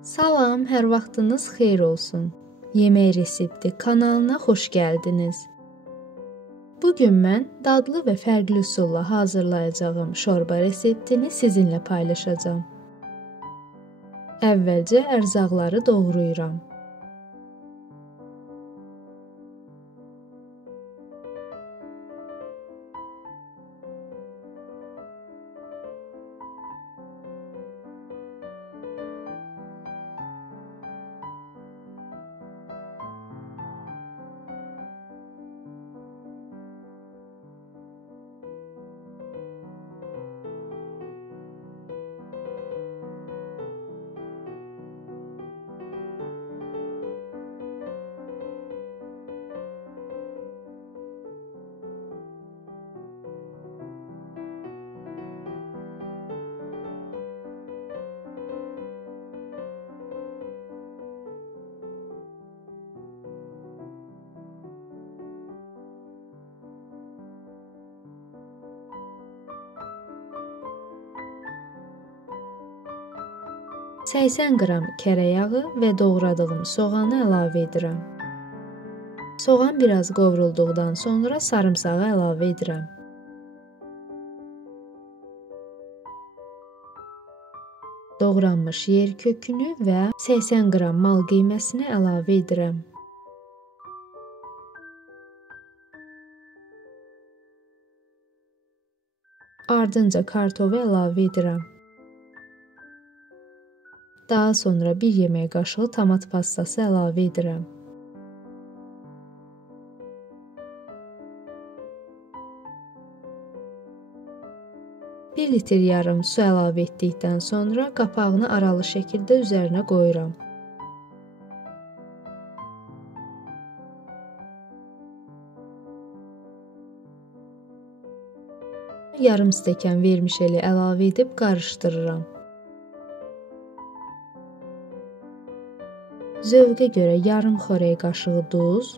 Salam, hər vaxtınız xeyir olsun. Yemək resepti kanalına xoş gəldiniz. Bugün mən dadlı və fərqli üsulla hazırlayacağım şorba reseptini sizinlə paylaşacağam. Əvvəlcə ərzaqları doğrayıram. %80 kərə yağı və doğradığım soğanı əlavə edirəm. Soğan biraz qovrulduqdan sonra sarımsağı əlavə edirəm. Doğranmış yer kökünü və 80 qram mal qiyməsini əlavə edirəm. Ardınca kartofu əlavə edirəm. Daha sonra 1 yemək qaşığı tomat pastası əlavə edirəm. Bir litr yarım su əlavə etdikdən sonra qapağını aralı şəkildə üzərinə qoyuram. Yarım stəkan vermişeli əlavə edib qarışdırıram. Zövqə görə yarım xörək qaşığı duz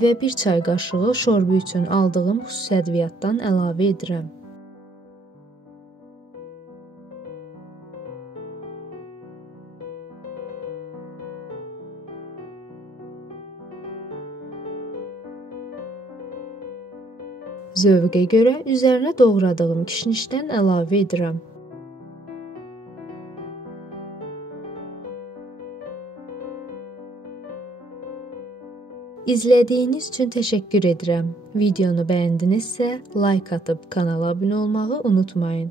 və 1 çay qaşığı şorba üçün aldığım xüsusi ədviyyatdan əlavə edirəm. Zövqə görə üzərinə doğradığım kişnişdən əlavə edirəm. İzlədiyiniz üçün təşəkkür edirəm. Videonu bəyəndinizsə, like atıb kanala abunə olmağı unutmayın.